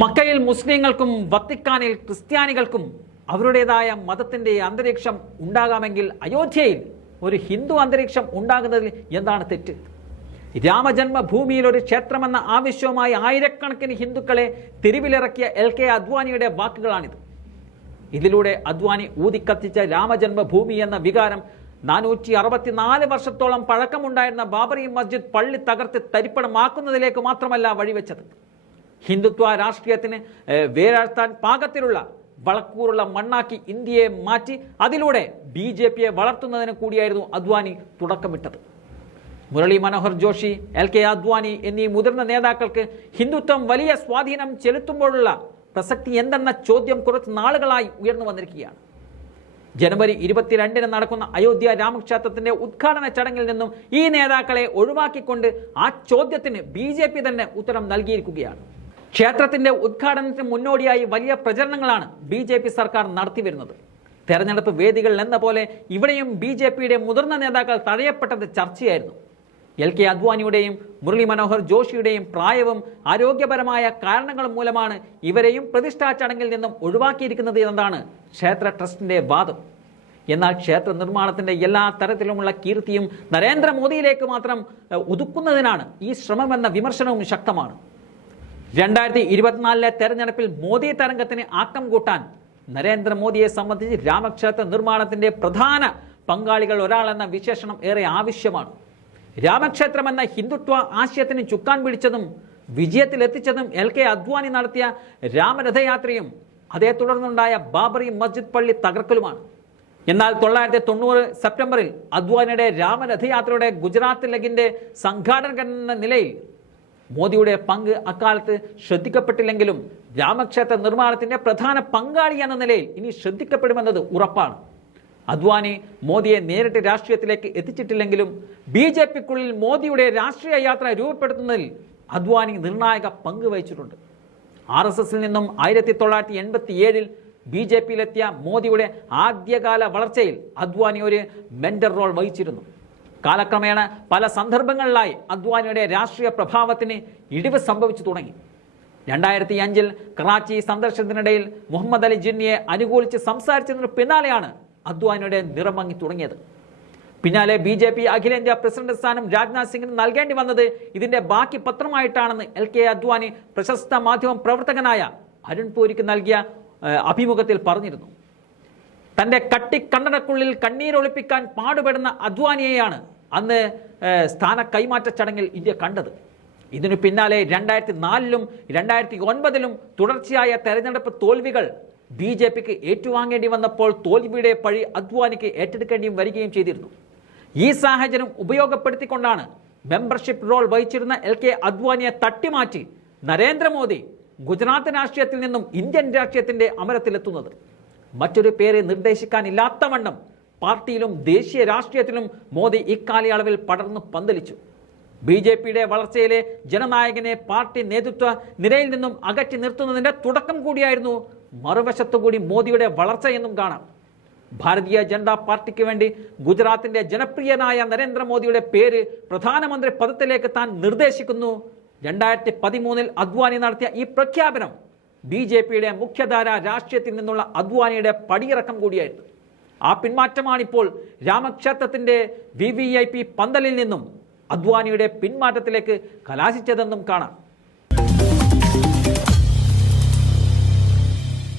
മക്കയിൽ മുസ്ലിങ്ങൾക്കും വത്തിക്കാനിൽ ക്രിസ്ത്യാനികൾക്കും അവരുടേതായ മതത്തിന്റെ അന്തരീക്ഷം ഉണ്ടാകാമെങ്കിൽ അയോധ്യയിൽ ഒരു ഹിന്ദു അന്തരീക്ഷം ഉണ്ടാകുന്നതിൽ എന്താണ് തെറ്റ്? രാമജന്മഭൂമിയിൽ ഒരു ക്ഷേത്രമെന്ന ആവശ്യവുമായി ആയിരക്കണക്കിന് ഹിന്ദുക്കളെ തെരുവിലിറക്കിയ എൽ കെ അദ്വാനിയുടെ വാക്കുകളാണിത്. ഇതിലൂടെ അദ്വാനി ഊതിക്കത്തിച്ച രാമജന്മഭൂമി എന്ന വികാരം നാനൂറ്റി അറുപത്തിനാല് വർഷത്തോളം പഴക്കമുണ്ടായിരുന്ന ബാബറി മസ്ജിദ് പള്ളി തകർത്ത് തരിപ്പണമാക്കുന്നതിലേക്ക് മാത്രമല്ല വഴിവെച്ചത്. ഹിന്ദുത്വ രാഷ്ട്രീയത്തിന് വേരാഴ്ത്താൻ പാകത്തിലുള്ള വളക്കൂറുള്ള മണ്ണാക്കി ഇന്ത്യയെ മാറ്റി അതിലൂടെ ബി ജെ പിയെ വളർത്തുന്നതിന് കൂടിയായിരുന്നു അദ്വാനി തുടക്കമിട്ടത്. മുരളി മനോഹർ ജോഷി എൽ കെ അദ്വാനി എന്നീ മുതിർന്ന നേതാക്കൾക്ക് ഹിന്ദുത്വം വലിയ സ്വാധീനം ചെലുത്തുമ്പോഴുള്ള പ്രസക്തി എന്തെന്ന ചോദ്യം കുറച്ച് നാളുകളായി ഉയർന്നു വന്നിരിക്കുകയാണ്. ജനുവരി ഇരുപത്തിരണ്ടിന് നടക്കുന്ന അയോധ്യ രാമക്ഷേത്രത്തിന്റെ ഉദ്ഘാടന ചടങ്ങിൽ നിന്നും ഈ നേതാക്കളെ ഒഴിവാക്കിക്കൊണ്ട് ആ ചോദ്യത്തിന് ബി തന്നെ ഉത്തരം നൽകിയിരിക്കുകയാണ്. ക്ഷേത്രത്തിന്റെ ഉദ്ഘാടനത്തിന് മുന്നോടിയായി വലിയ പ്രചരണങ്ങളാണ് ബി ജെ പി സർക്കാർ നടത്തിവരുന്നത്. തെരഞ്ഞെടുപ്പ് വേദികളിൽ എന്ന പോലെ ഇവിടെയും ബി ജെ പിയുടെ മുതിർന്ന നേതാക്കൾ തഴയപ്പെട്ടത് ചർച്ചയായിരുന്നു. എൽ കെ അദ്വാനിയുടെയും മുരളി മനോഹർ ജോഷിയുടെയും പ്രായവും ആരോഗ്യപരമായ കാരണങ്ങളും മൂലമാണ് ഇവരെയും പ്രതിഷ്ഠാ ചടങ്ങിൽ നിന്നും ഒഴിവാക്കിയിരിക്കുന്നത് എന്നതാണ് ക്ഷേത്ര ട്രസ്റ്റിന്റെ വാദം. എന്നാൽ ക്ഷേത്ര നിർമ്മാണത്തിന്റെ എല്ലാ തരത്തിലുമുള്ള കീർത്തിയും നരേന്ദ്രമോദിയിലേക്ക് മാത്രം ഒതുക്കുന്നതിനാണ് ഈ ശ്രമമെന്ന വിമർശനവും ശക്തമാണ്. രണ്ടായിരത്തി ഇരുപത്തിനാലിലെ തെരഞ്ഞെടുപ്പിൽ മോദി തരംഗത്തിന് ആക്കം കൂട്ടാൻ നരേന്ദ്രമോദിയെ സംബന്ധിച്ച് രാമക്ഷേത്ര നിർമ്മാണത്തിന്റെ പ്രധാന പങ്കാളികൾ ഒരാളെന്ന വിശേഷണം ഏറെ ആവശ്യമാണ്. രാമക്ഷേത്രം എന്ന ഹിന്ദുത്വ ആശയത്തിന് ചുക്കാൻ പിടിച്ചതും വിജയത്തിലെത്തിച്ചതും എൽ കെ അദ്വാനി നടത്തിയ രാമരഥയാത്രയും അതേ തുടർന്നുണ്ടായ ബാബറി മസ്ജിദ് പള്ളി തകർക്കലുമാണ്. എന്നാൽ തൊള്ളായിരത്തി തൊണ്ണൂറ് സെപ്റ്റംബറിൽ അദ്വാനിയുടെ രാമരഥയാത്രയുടെ ഗുജറാത്ത് ലെഗിന്റെ സംഘാടകൻ എന്ന നിലയിൽ മോദിയുടെ പങ്ക് അക്കാലത്ത് ശ്രദ്ധിക്കപ്പെട്ടില്ലെങ്കിലും രാമക്ഷേത്ര നിർമ്മാണത്തിന്റെ പ്രധാന പങ്കാളി എന്ന നിലയിൽ ഇനി ശ്രദ്ധിക്കപ്പെടുമെന്നത് ഉറപ്പാണ്. അദ്വാനി മോദിയെ നേരിട്ട് രാഷ്ട്രീയത്തിലേക്ക് എത്തിച്ചിട്ടില്ലെങ്കിലും ബി ജെ പിക്കുള്ളിൽ മോദിയുടെ രാഷ്ട്രീയ യാത്ര രൂപപ്പെടുത്തുന്നതിൽ അദ്വാനി നിർണായക പങ്ക് വഹിച്ചിട്ടുണ്ട്. ആർ എസ് എസിൽ നിന്നും ആയിരത്തി തൊള്ളായിരത്തി എൺപത്തി ഏഴിൽ ബി ജെ പിയിലെത്തിയ മോദിയുടെ ആദ്യകാല വളർച്ചയിൽ അദ്വാനി ഒരു മെന്റർ റോൾ വഹിച്ചിരുന്നു. കാലക്രമേണ പല സന്ദർഭങ്ങളിലായി അദ്വാനിയുടെ രാഷ്ട്രീയ പ്രഭാവത്തിന് ഇടിവ് സംഭവിച്ചു തുടങ്ങി. രണ്ടായിരത്തി അഞ്ചിൽ കറാച്ചി സന്ദർശനത്തിനിടയിൽ മുഹമ്മദ് അലി ജിന്നിയെ അനുകൂലിച്ച് സംസാരിച്ചതിന് പിന്നാലെയാണ് അദ്വാനിയുടെ നിറമങ്ങി തുടങ്ങിയത്. പിന്നാലെ ബി ജെ പി അഖിലേന്ത്യാ പ്രസിഡന്റ് സ്ഥാനം രാജ്നാഥ് സിംഗിന് നൽകേണ്ടി വന്നത് ഇതിന്റെ ബാക്കി പത്രമായിട്ടാണെന്ന് എൽ കെ അദ്വാനി പ്രശസ്ത മാധ്യമ പ്രവർത്തകനായ അരുൺ പൂരിക്ക് നൽകിയ അഭിമുഖത്തിൽ പറഞ്ഞിരുന്നു. തന്റെ കട്ടിക്കണ്ണടക്കുള്ളിൽ കണ്ണീരൊളിപ്പിക്കാൻ പാടുപെടുന്ന അദ്വാനിയെയാണ് അന്ന് സ്ഥാന കൈമാറ്റ ചടങ്ങിൽ ഇന്ത്യ കണ്ടത്. ഇതിനു പിന്നാലെ രണ്ടായിരത്തി നാലിലും രണ്ടായിരത്തി ഒൻപതിലും തുടർച്ചയായ തെരഞ്ഞെടുപ്പ് തോൽവികൾ ബി ജെ പിക്ക് ഏറ്റുവാങ്ങേണ്ടി വന്നപ്പോൾ തോൽവിയുടെ പഴി അദ്വാനിക്ക് ഏറ്റെടുക്കേണ്ടിയും വരികയും ചെയ്തിരുന്നു. ഈ സാഹചര്യം ഉപയോഗപ്പെടുത്തിക്കൊണ്ടാണ് മെമ്പർഷിപ്പ് റോൾ വഹിച്ചിരുന്ന എൽ കെ അദ്വാനിയെ തട്ടിമാറ്റി നരേന്ദ്രമോദി ഗുജറാത്ത് രാഷ്ട്രീയത്തിൽ നിന്നും ഇന്ത്യൻ രാഷ്ട്രീയത്തിന്റെ അമരത്തിലെത്തുന്നത്. മറ്റൊരു പേരെ നിർദ്ദേശിക്കാനില്ലാത്തവണ്ണം പാർട്ടിയിലും ദേശീയ രാഷ്ട്രീയത്തിലും മോദി ഇക്കാലയളവിൽ പടർന്നു പന്തലിച്ചു. ബി ജെ പിയുടെ വളർച്ചയിലെ ജനനായകനെ പാർട്ടി നേതൃത്വ നിരയിൽ നിന്നും അകറ്റി നിർത്തുന്നതിന്റെ തുടക്കം കൂടിയായിരുന്നു മറുവശത്തുകൂടി മോദിയുടെ വളർച്ച എന്നും കാണാം. ഭാരതീയ ജനതാ പാർട്ടിക്ക് വേണ്ടി ഗുജറാത്തിന്റെ ജനപ്രിയനായ നരേന്ദ്രമോദിയുടെ പേര് പ്രധാനമന്ത്രി പദത്തിലേക്ക് താൻ നിർദ്ദേശിക്കുന്നു. രണ്ടായിരത്തി പതിമൂന്നിൽ അദ്വാനി നടത്തിയ ഈ പ്രഖ്യാപനം ബി ജെ പിയുടെ മുഖ്യധാര രാഷ്ട്രീയത്തിൽ നിന്നുള്ള അദ്വാനിയുടെ പടിയിറക്കം കൂടിയായിരുന്നു. ആ പിന്മാറ്റമാണിപ്പോൾ രാമക്ഷേത്രത്തിന്റെ വി വി ഐ പി പന്തലിൽ നിന്നും അദ്വാനിയുടെ പിന്മാറ്റത്തിലേക്ക് കലാശിച്ചതെന്നും കാണാം.